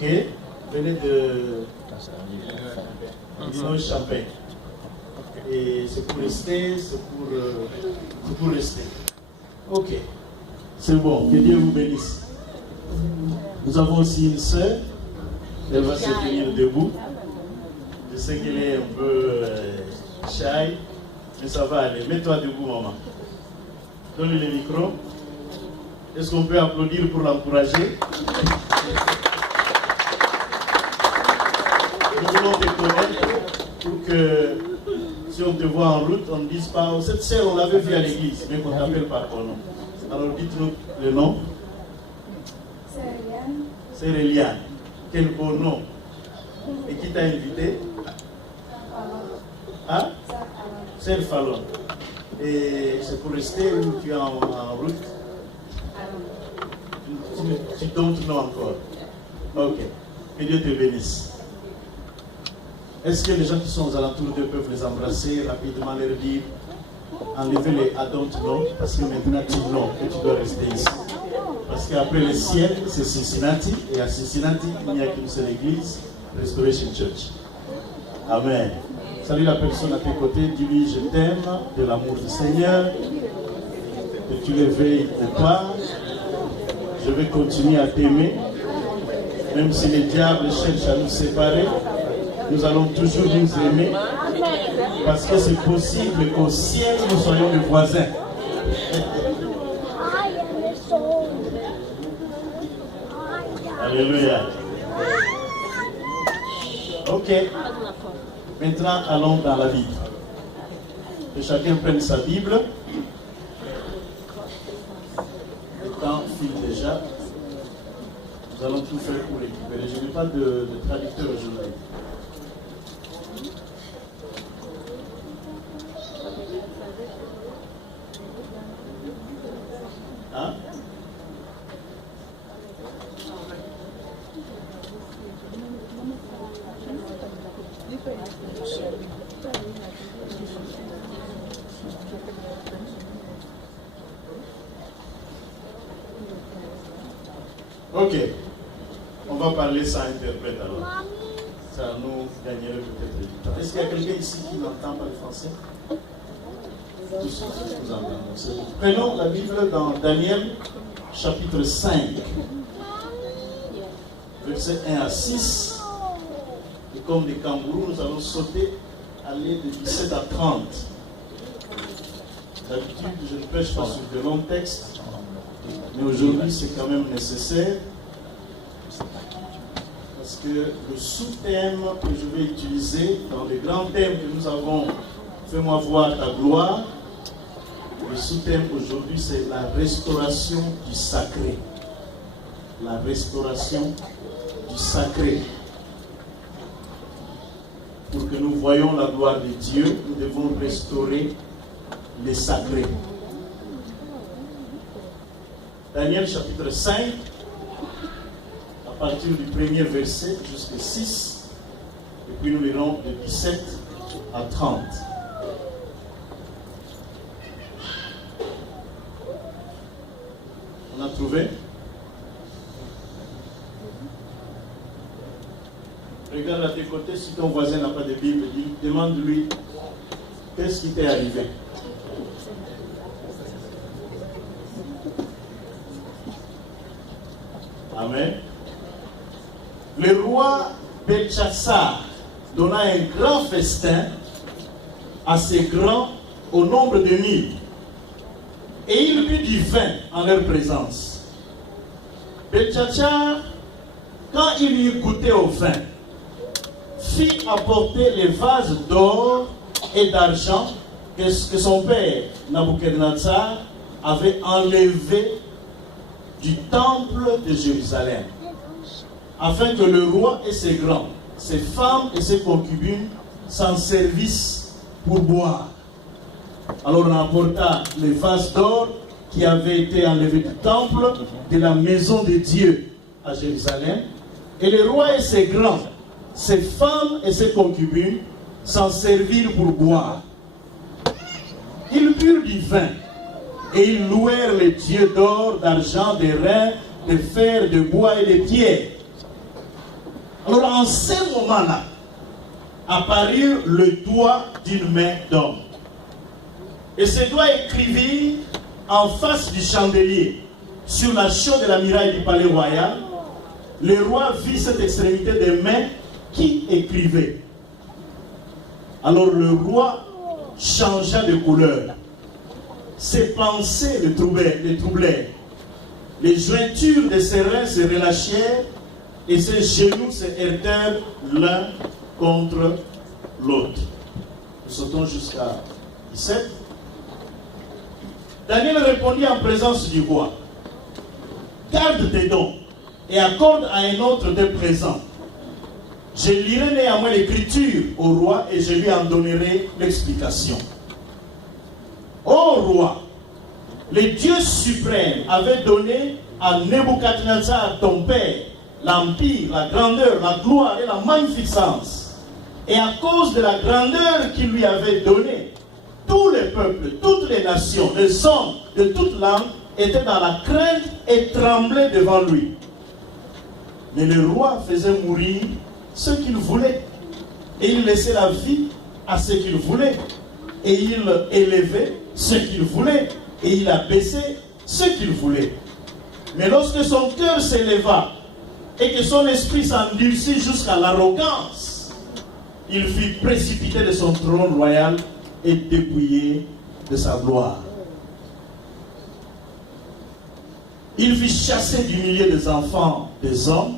Ok. Venez de Champagne. Et c'est pour rester, c'est pour rester. Ok. C'est bon. Que Dieu vous bénisse. Nous avons aussi une sœur. Elle va se tenir debout. Je sais qu'elle est un peu shy, mais ça va aller. Mets-toi debout, maman. Donne-lui le micro. Est-ce qu'on peut applaudir pour l'encourager? Nous voulons te connaître pour que si on te voit en route, on ne dise pas oh, cette sœur, on l'avait vue à l'église, mais qu'on t'appelle par ton nom. Alors dites-nous le nom. C'est Eliane. Quel beau nom. Et qui t'a invité? Hein? C'est Fallon. Et c'est pour rester ou tu es en route? Tu donnes ton nom encore. Ok. Que Dieu te bénisse. Est-ce que les gens qui sont aux alentours d'eux peuvent les embrasser, rapidement leur dire, enlever les adultes non, parce que maintenant tu dis non, que tu dois rester ici. Parce qu'après le ciel, c'est Cincinnati, et à Cincinnati, il n'y a qu'une seule église, Restoration Church. Amen. Salut la personne à tes côtés, dis-lui je t'aime, de l'amour du Seigneur, que tu le veuilles ou pas, je vais continuer à t'aimer, même si le diable cherche à nous séparer. Nous allons toujours nous aimer parce que c'est possible qu'au ciel nous soyons les voisins. Alléluia. Ok. Maintenant, allons dans la Bible. Que chacun prenne sa Bible. Le temps file déjà. Nous allons tout faire pour récupérer. Je n'ai pas de traducteur aujourd'hui. Hein? Ok. On va parler sans interprète alors. Ça nous gagnerait peut-être du temps. Est-ce qu'il y a quelqu'un ici qui n'entend pas le français? Tous nous entendons. Prenons la Bible dans Daniel, chapitre 5, versets 1 à 6. Et comme des kangourous, nous allons sauter, aller de 17 à 30. D'habitude, je ne prêche pas sur de longs textes, mais aujourd'hui, c'est quand même nécessaire. Parce que le sous-thème que je vais utiliser dans les grands thèmes que nous avons, fais-moi voir ta gloire. Le sous-thème aujourd'hui, c'est la restauration du sacré. La restauration du sacré. Pour que nous voyions la gloire de Dieu, nous devons restaurer les sacrés. Daniel chapitre 5, à partir du premier verset jusqu'au 6, et puis nous lirons de 17 à 30. On a trouvé? Regarde à tes côtés, si ton voisin n'a pas de Bible, demande-lui qu'est-ce qui t'est arrivé. Amen. Le roi Belchassar donna un grand festin à ses grands au nombre de 1000. Et il but du vin en leur présence. Belchassar, quand il eut goûté au vin, fit apporter les vases d'or et d'argent que son père Nabuchodonosor avait enlevés du temple de Jérusalem, afin que le roi et ses grands, ses femmes et ses concubines s'en servissent pour boire. Alors on apporta les vases d'or qui avaient été enlevés du temple de la maison de Dieu à Jérusalem, et le roi et ses grands, ses femmes et ses concubines s'en servirent pour boire. Ils burent du vin et ils louèrent les dieux d'or, d'argent, de reins, de fer, de bois et de pierre. Alors en ce moment-là, apparut le doigt d'une main d'homme. Et ce doigt écrivit en face du chandelier, sur la chaude de la muraille du palais royal. Le roi vit cette extrémité des mains qui écrivait. Alors le roi changea de couleur. Ses pensées le troublèrent. Les jointures de ses reins se relâchèrent et ses genoux se heurtèrent l'un contre l'autre. Nous sautons jusqu'à 17. Daniel répondit en présence du roi: garde tes dons et accorde à un autre tes présents. Je lirai néanmoins l'écriture au roi et je lui en donnerai l'explication. Ô roi, le Dieu suprême avait donné à Nebuchadnezzar, ton père, l'empire, la grandeur, la gloire et la magnificence. Et à cause de la grandeur qu'il lui avait donnée, tous les peuples, toutes les nations, les hommes de toute langue étaient dans la crainte et tremblaient devant lui. Mais le roi faisait mourir ceux qu'il voulait. Et il laissait la vie à ceux qu'il voulait. Et il élevait ceux qu'il voulait. Et il abaissait ceux qu'il voulait. Mais lorsque son cœur s'éleva et que son esprit s'endurcit jusqu'à l'arrogance, il fut précipité de son trône royal et dépouillé de sa gloire. Il fut chassé du milieu des enfants des hommes.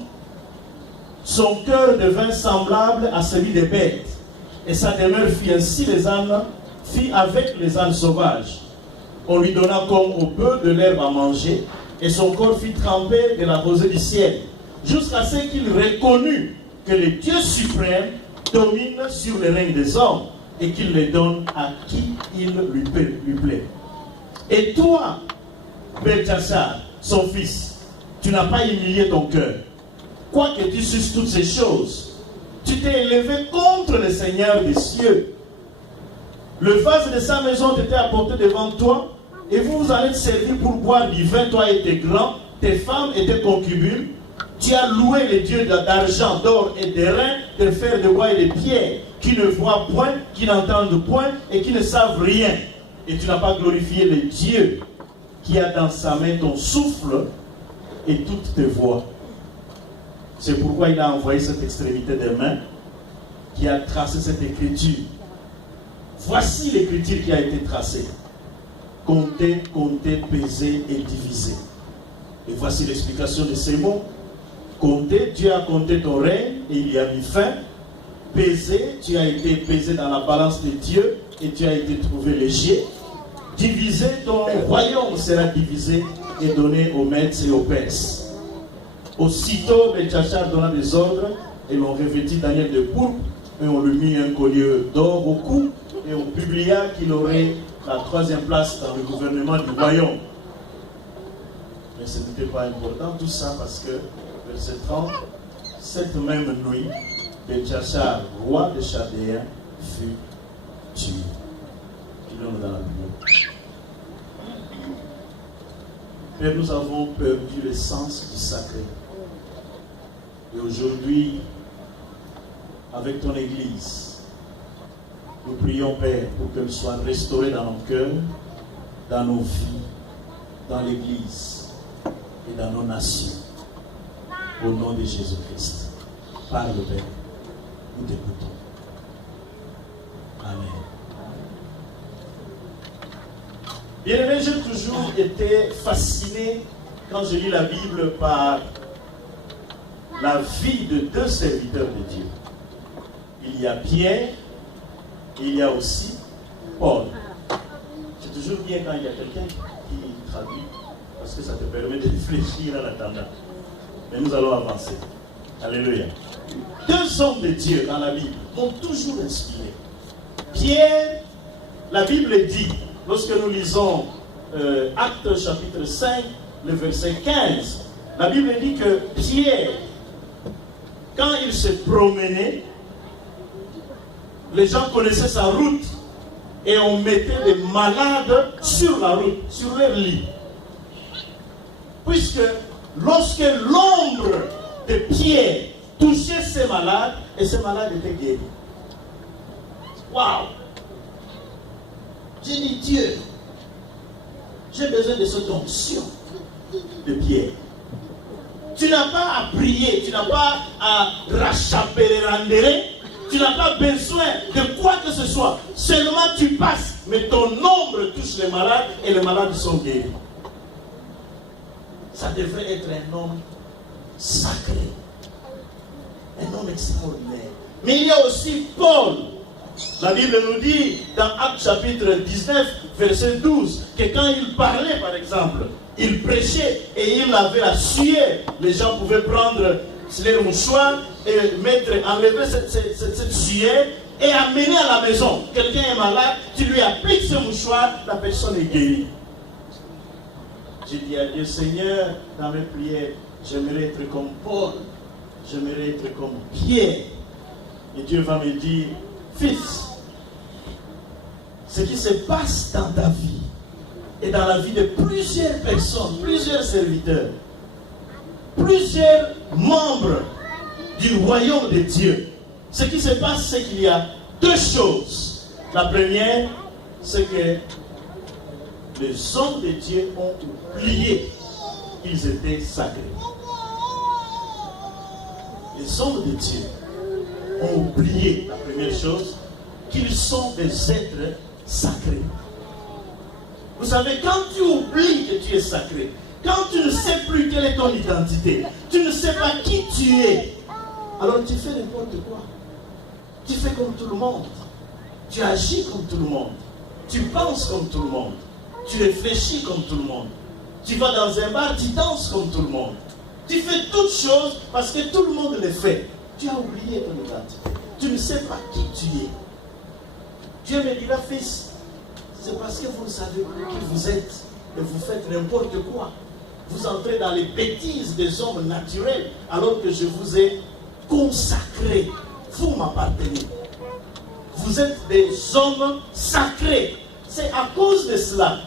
Son cœur devint semblable à celui des bêtes, et sa demeure fit ainsi les ânes, fit avec les ânes sauvages. On lui donna comme au bœuf de l'herbe à manger, et son corps fut trempé de la rosée du ciel, jusqu'à ce qu'il reconnut que le Dieu suprême domine sur les règnes des hommes, et qu'il les donne à qui il lui plaît. Et toi, Belteshazzar, son fils, tu n'as pas humilié ton cœur. Quoique tu susses toutes ces choses, tu t'es élevé contre le Seigneur des cieux. Le vase de sa maison t'était apporté devant toi, et vous vous allez te servir pour boire du vin, toi et tes grands, tes femmes et tes concubines. Tu as loué les dieux d'argent, d'or et d'airain, de fer, de bois et de pierre, qui ne voient point, qui n'entendent point et qui ne savent rien. Et tu n'as pas glorifié le Dieu qui a dans sa main ton souffle et toutes tes voix. C'est pourquoi il a envoyé cette extrémité des mains qui a tracé cette écriture. Voici l'écriture qui a été tracée. Compter, compter, peser et diviser. Et voici l'explication de ces mots. Compter, Dieu a compté ton règne et il y a mis fin. Peser, tu as été pesé dans la balance de Dieu et tu as été trouvé léger. Diviser, ton royaume sera divisé et donné aux Mèdes et aux Perses. Aussitôt, Belteshazzar donna des ordres et l'on revêtit Daniel de pourpre et on lui mit un collier d'or au cou et on publia qu'il aurait la 3e place dans le gouvernement du royaume. Mais ce n'était pas important tout ça parce que, verset 30, cette même nuit, Belteshazzar, roi de Chaldéens, fut tué. Lisons dans la Bible. Père, nous avons perdu le sens du sacré. Et aujourd'hui, avec ton Église, nous prions, Père, pour qu'elle soit restaurée dans nos cœurs, dans nos vies, dans l'Église et dans nos nations. Au nom de Jésus-Christ. Parle, Père. Nous t'écoutons. Amen. Bien-aimé, j'ai toujours été fasciné quand je lis la Bible par la vie de 2 serviteurs de Dieu. Il y a Pierre et il y a aussi Paul. C'est toujours bien quand il y a quelqu'un qui traduit parce que ça te permet de réfléchir à l'attendant. Mais nous allons avancer. Alléluia. 2 hommes de Dieu dans la Bible m'ont toujours inspiré. Pierre, la Bible dit, lorsque nous lisons Actes chapitre 5, le verset 15, la Bible dit que Pierre, quand il se promenait, les gens connaissaient sa route et on mettait des malades sur la route, sur leur lit. Puisque lorsque l'ombre de Pierre toucher ces malades et ces malades étaient guéris. Waouh! J'ai dit, Dieu, j'ai besoin de cette onction de Pierre. Tu n'as pas à prier, tu n'as pas à rachapérer, tu n'as pas besoin de quoi que ce soit. Seulement tu passes, mais ton ombre touche les malades et les malades sont guéris. Ça devrait être un homme sacré, un homme extraordinaire. Mais il y a aussi Paul. La Bible nous dit dans Actes chapitre 19, verset 12, que quand il parlait, par exemple, il prêchait et il avait la sueur. Les gens pouvaient prendre leur mouchoir et enlever cette sueur et amener à la maison. Quelqu'un est malade, tu lui appliques ce mouchoir, la personne est guérie. J'ai dit à Dieu, Seigneur, dans mes prières, j'aimerais être comme Paul, j'aimerais être comme Pierre. Et Dieu va me dire, fils, ce qui se passe dans ta vie et dans la vie de plusieurs personnes, plusieurs serviteurs, plusieurs membres du royaume de Dieu, ce qui se passe, c'est qu'il y a deux choses. La première, c'est que les hommes de Dieu ont oublié qu'ils étaient sacrés. Les hommes de Dieu ont oublié, la première chose, qu'ils sont des êtres sacrés. Vous savez, quand tu oublies que tu es sacré, quand tu ne sais plus quelle est ton identité, tu ne sais pas qui tu es, alors tu fais n'importe quoi. Tu fais comme tout le monde. Tu agis comme tout le monde. Tu penses comme tout le monde. Tu réfléchis comme tout le monde. Tu vas dans un bar, tu danses comme tout le monde. Tu fais toutes choses parce que tout le monde le fait. Tu as oublié ton identité. Tu ne sais pas qui tu es. Dieu me dira, fils, c'est parce que vous ne savez plus qui vous êtes et vous faites n'importe quoi. Vous entrez dans les bêtises des hommes naturels alors que je vous ai consacré. Vous m'appartenez. Vous êtes des hommes sacrés. C'est à cause de cela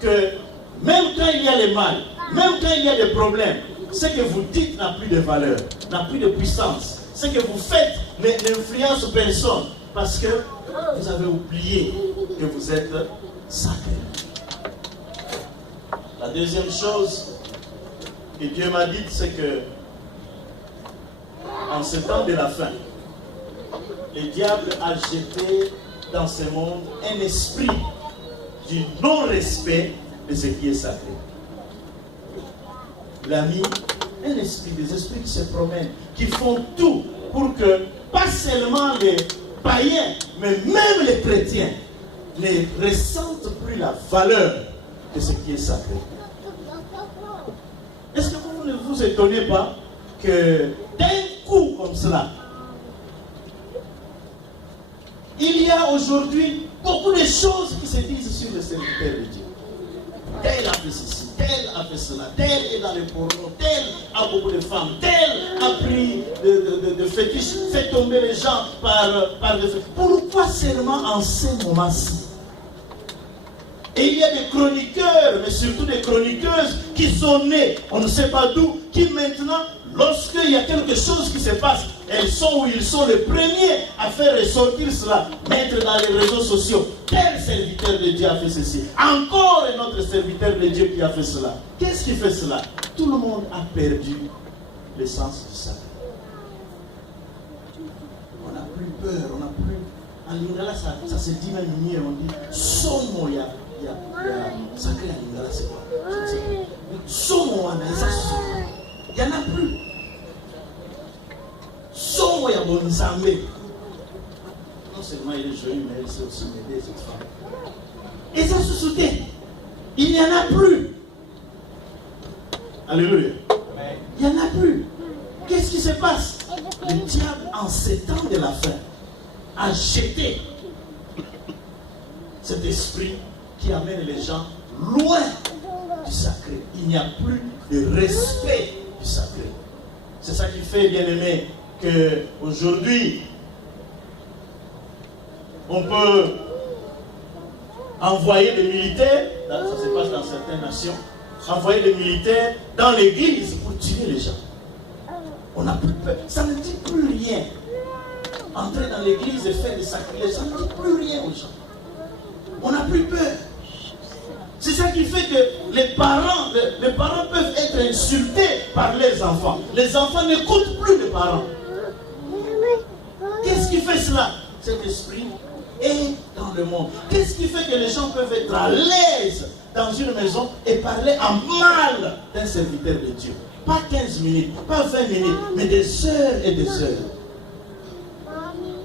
que même quand il y a les mal, même quand il y a des problèmes, ce que vous dites n'a plus de valeur, n'a plus de puissance. Ce que vous faites n'influence personne parce que vous avez oublié que vous êtes sacré. La deuxième chose que Dieu m'a dit, c'est que en ce temps de la fin, le diable a jeté dans ce monde un esprit du non-respect de ce qui est sacré. Il a mis un esprit, des esprits qui se promènent, qui font tout pour que, pas seulement les païens, mais même les chrétiens, ne ressentent plus la valeur de ce qui est sacré. Est-ce que vous ne vous étonnez pas que d'un coup comme cela, il y a aujourd'hui beaucoup de choses qui se disent sur le serviteur de Dieu. Tel a fait ceci, tel a fait cela, tel est dans les pornos, tel a beaucoup de femmes, tel a pris de fétiches, fait tomber les gens par des fétiches. Pourquoi seulement en ces moments-ci? Et il y a des chroniqueurs, mais surtout des chroniqueuses qui sont nées, on ne sait pas d'où, qui maintenant, lorsqu'il y a quelque chose qui se passe, elles sont où ils sont les premiers à faire ressortir cela, mettre dans les réseaux sociaux. Tel serviteur de Dieu a fait ceci. Encore un autre serviteur de Dieu qui a fait cela. Qu'est-ce qui fait cela? Tout le monde a perdu l'essence du sacré. On n'a plus peur, on n'a plus... En lingala, ça se dit même mieux, on dit Somo ya sacré en lingala, c'est quoi? Somo wana, il n'y en a plus. Somo ya bonzambe. Non seulement il est joli, mais il sait aussi m'aider cette femme. Et ça se soutient. Il n'y en a plus. Alléluia. Il n'y en a plus. Qu'est-ce qui se passe? Le diable, en ces temps de la fin, a jeté cet esprit qui amène les gens loin du sacré. Il n'y a plus de respect du sacré. C'est ça qui fait, bien aimé, qu'aujourd'hui, on peut envoyer des militaires, ça se passe dans certaines nations, envoyer des militaires dans l'église pour tuer les gens. On n'a plus peur. Ça ne dit plus rien. Entrer dans l'église et faire des sacrilèges, ça ne dit plus rien aux gens. On n'a plus peur. C'est ça qui fait que les parents peuvent être insultés par les enfants. Les enfants n'écoutent plus les parents. Qu'est-ce qui fait cela? Cet esprit est dans le monde. Qu'est-ce qui fait que les gens peuvent être à l'aise dans une maison et parler en mal d'un serviteur de Dieu? Pas 15 minutes, pas 20 minutes, mais des heures et des heures.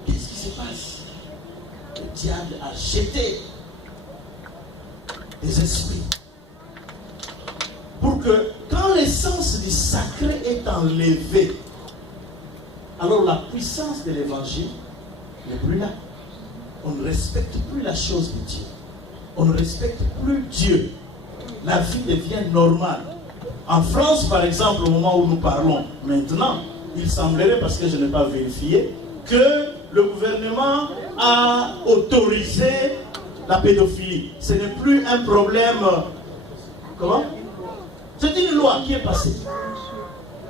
Qu'est-ce qui se passe? Le diable a jeté des esprits pour que quand l'essence du sacré est enlevée, alors la puissance de l'évangile n'est plus là. On ne respecte plus la chose de Dieu. On ne respecte plus Dieu. La vie devient normale. En France, par exemple, au moment où nous parlons maintenant, il semblerait, parce que je n'ai pas vérifié, que le gouvernement a autorisé la pédophilie. Ce n'est plus un problème. Comment? C'est une loi qui est passée.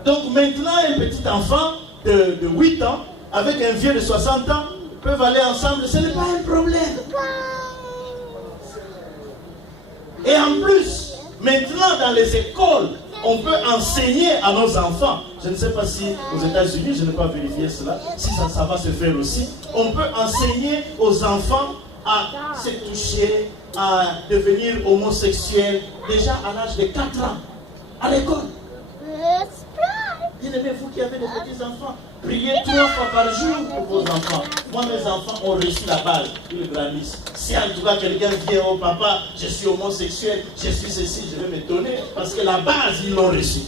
Donc maintenant, un petit enfant de 8 ans avec un vieux de 60 ans peuvent aller ensemble. Ce n'est pas un problème. Et en plus, maintenant dans les écoles, on peut enseigner à nos enfants. Je ne sais pas si aux États-Unis, je n'ai pas vérifié cela, si ça va se faire aussi. On peut enseigner aux enfants à se toucher, à devenir homosexuel, déjà à l'âge de 4 ans, à l'école. Bien-aimés, vous qui avez des petits-enfants, priez 3 fois par jour pour vos enfants. Moi, mes enfants ont reçu la base, ils grandissent. Si en tout cas quelqu'un vient, oh papa, je suis homosexuel, je suis ceci, je vais m'étonner, parce que la base, ils l'ont reçu.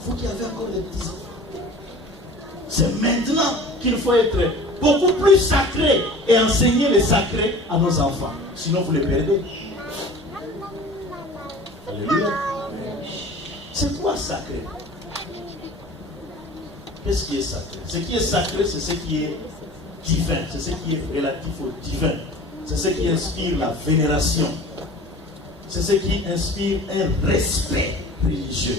Vous qui avez encore des petits-enfants, c'est maintenant qu'il faut être beaucoup plus sacré et enseigner les sacrés à nos enfants. Sinon, vous les perdez. Alléluia. C'est quoi sacré? Qu'est-ce qui est sacré? Ce qui est sacré, c'est ce qui est divin, c'est ce qui est relatif au divin. C'est ce qui inspire la vénération. C'est ce qui inspire un respect religieux.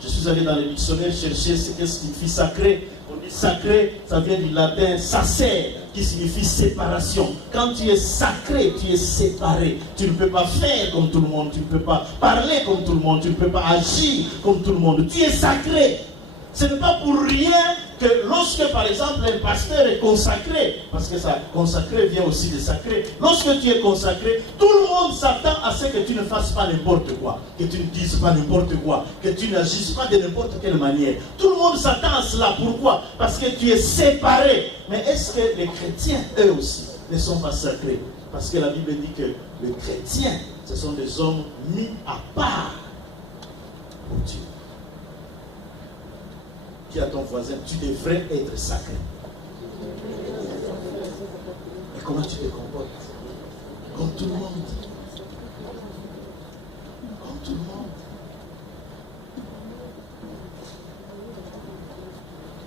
Je suis allé dans le dictionnaire chercher ce qui signifie sacré. On dit sacré, ça vient du latin sacer, qui signifie séparation. Quand tu es sacré, tu es séparé. Tu ne peux pas faire comme tout le monde, tu ne peux pas parler comme tout le monde, tu ne peux pas agir comme tout le monde. Tu es sacré. Ce n'est pas pour rien que lorsque, par exemple, un pasteur est consacré, parce que ça, consacré vient aussi de sacré, lorsque tu es consacré, tout le monde s'attend à ce que tu ne fasses pas n'importe quoi, que tu ne dises pas n'importe quoi, que tu n'agisses pas de n'importe quelle manière. Tout le monde s'attend à cela. Pourquoi? Parce que tu es séparé. Mais est-ce que les chrétiens, eux aussi, ne sont pas sacrés? Parce que la Bible dit que les chrétiens, ce sont des hommes mis à part pour Dieu. À ton voisin, tu devrais être sacré. Et comment tu te comportes? Comme tout le monde. Comme tout le monde.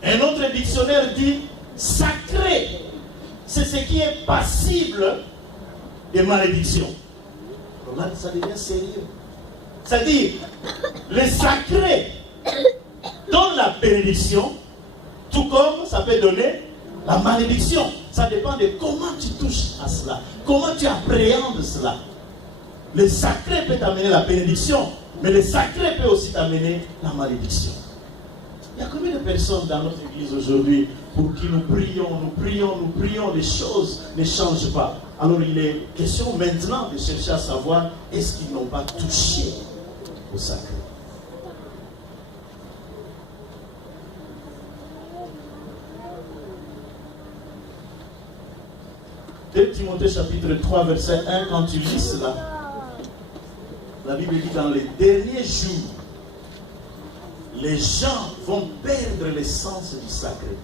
Un autre dictionnaire dit sacré, c'est ce qui est passible de malédiction. Donc là, ça devient sérieux. C'est-à-dire, le sacré donne la bénédiction, tout comme ça peut donner la malédiction. Ça dépend de comment tu touches à cela, comment tu appréhendes cela. Le sacré peut t'amener la bénédiction, mais le sacré peut aussi t'amener la malédiction. Il y a combien de personnes dans notre église aujourd'hui pour qui nous prions, les choses ne changent pas. Alors il est question maintenant de chercher à savoir est-ce qu'ils n'ont pas touché au sacré. 2 Timothée chapitre 3 verset 1, quand tu lis cela, la Bible dit dans les derniers jours, les gens vont perdre l'essence du sacré.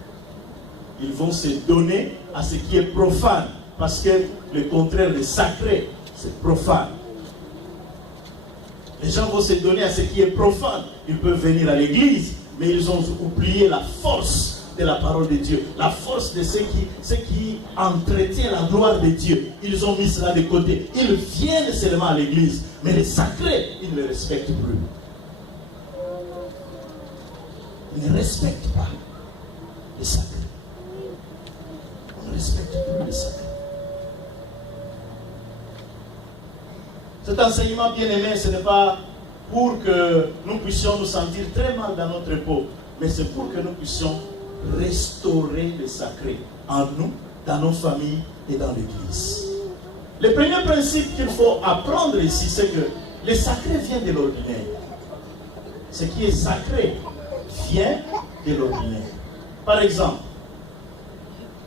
Ils vont se donner à ce qui est profane, parce que le contraire de sacré, c'est profane. Les gens vont se donner à ce qui est profane. Ils peuvent venir à l'église, mais ils ont oublié la force de la parole de Dieu, la force de ce qui entretient la gloire de Dieu. Ils ont mis cela de côté. Ils viennent seulement à l'église, mais les sacrés, ils ne le respectent plus. ne respectent pas les sacrés. On ne respecte plus les sacrés. Cet enseignement bien-aimé, ce n'est pas pour que nous puissions nous sentir très mal dans notre peau, mais c'est pour que nous puissions restaurer le sacré en nous, dans nos familles et dans l'Église. Le premier principe qu'il faut apprendre ici, c'est que le sacré vient de l'ordinaire. Ce qui est sacré vient de l'ordinaire. Par exemple,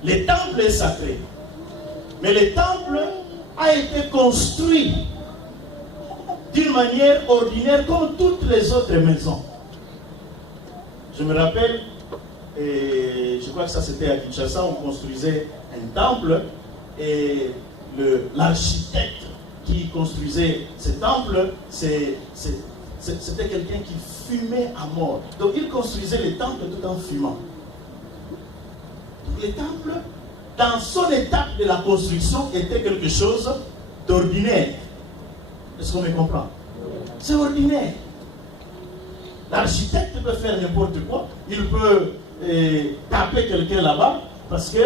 le temple est sacré, mais le temple a été construit d'une manière ordinaire comme toutes les autres maisons. Je me rappelle, et je crois que ça c'était à Kinshasa, on construisait un temple et l'architecte qui construisait ce temple, c'était quelqu'un qui fumait à mort. Donc il construisait les temples tout en fumant. Les temples, dans son étape de la construction, était quelque chose d'ordinaire. Est-ce qu'on me comprend? C'est ordinaire. L'architecte peut faire n'importe quoi. Il peut taper quelqu'un là-bas parce que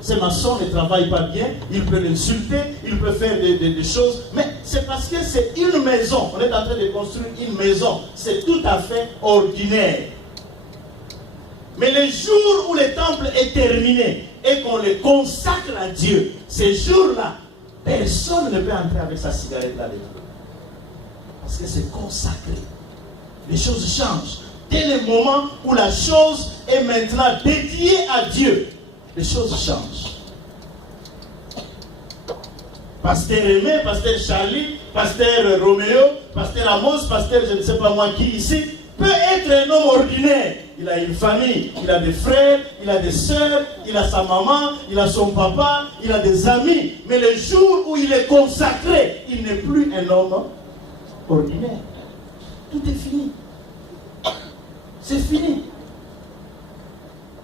ces maçons ne travaillent pas bien. Il peut l'insulter, il peut faire des choses. Mais c'est parce que c'est une maison. On est en train de construire une maison. C'est tout à fait ordinaire. Mais le jour où le temple est terminé et qu'on le consacre à Dieu, ces jours-là, personne ne peut entrer avec sa cigarette là-dedans. Parce que c'est consacré. Les choses changent. Dès le moment où la chose est maintenant dédiée à Dieu, les choses changent. Pasteur Aimé, Pasteur Charlie, Pasteur Roméo, Pasteur Amos, Pasteur je ne sais pas moi qui ici, peut être un homme ordinaire. Il a une famille, il a des frères, il a des sœurs, il a sa maman, il a son papa, il a des amis. Mais le jour où il est consacré, il n'est plus un homme ordinaire. Tout est fini. C'est fini.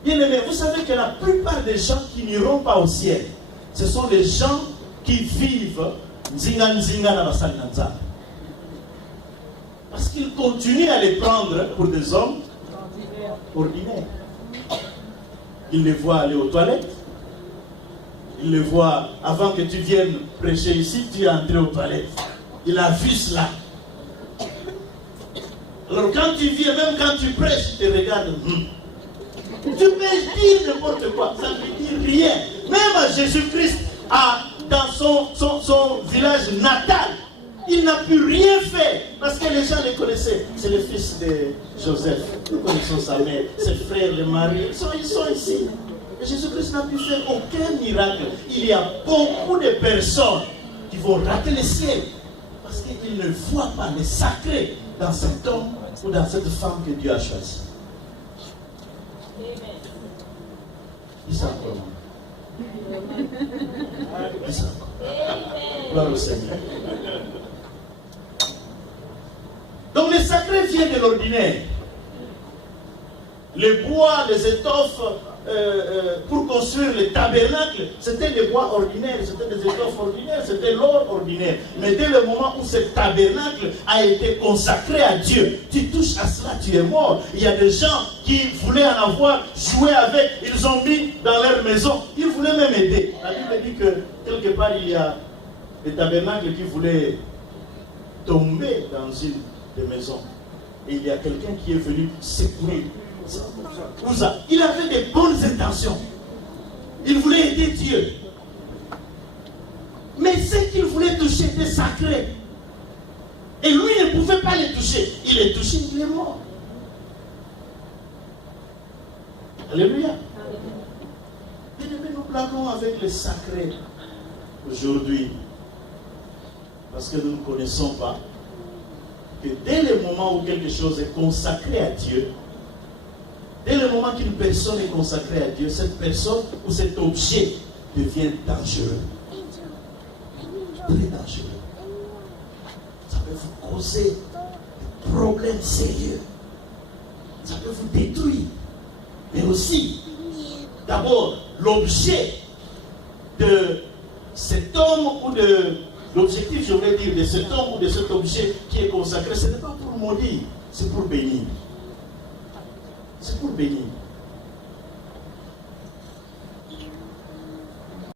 Bien aimé, vous savez que la plupart des gens qui n'iront pas au ciel, ce sont les gens qui vivent nzinga nzinga na basali na nzambe. Parce qu'ils continuent à les prendre pour des hommes ordinaires. Ils les voient aller aux toilettes. Ils les voient, avant que tu viennes prêcher ici, tu es entré aux toilettes. Il a vu cela. Alors quand tu viens, même quand tu prêches, tu te regardes. Tu peux dire n'importe quoi, ça ne veut dire rien. Même Jésus-Christ, dans son village natal, il n'a pu rien faire parce que les gens le connaissaient. C'est le fils de Joseph. Nous connaissons sa mère, ses frères, les maris. Ils sont ici. Et Jésus-Christ n'a pu faire aucun miracle. Il y a beaucoup de personnes qui vont rater le ciel parce qu'ils ne voient pas le sacré dans cet homme ou dans cette femme que Dieu a choisi. Dis ça encore. Dis ça encore. Gloire au Seigneur. Donc le sacré vient de l'ordinaire. Les bois, les étoffes pour construire le tabernacle, c'était des bois ordinaires, c'était des étoffes ordinaires, c'était l'or ordinaire. Mais dès le moment où ce tabernacle a été consacré à Dieu, tu touches à cela, tu es mort. Il y a des gens qui voulaient en avoir, jouer avec, ils ont mis dans leur maison, ils voulaient même aider. La Bible dit que quelque part il y a des tabernacles qui voulaient tomber dans une des maisons. Et il y a quelqu'un qui est venu secourir. Il avait des bonnes intentions. Il voulait aider Dieu. Mais ce qu'il voulait toucher était sacré. Et lui ne pouvait pas les toucher. Il est touché, il est mort. Alléluia. Nous parlons avec le sacré aujourd'hui. Parce que nous ne connaissons pas que dès le moment où quelque chose est consacré à Dieu, dès le moment qu'une personne est consacrée à Dieu, cette personne ou cet objet devient dangereux. Très dangereux. Ça peut vous causer des problèmes sérieux. Ça peut vous détruire. Mais aussi, d'abord, l'objet de cet homme ou de l'objectif, je voulais dire, de cet homme ou de cet objet qui est consacré, ce n'est pas pour maudire, c'est pour bénir. c'est pour bénir.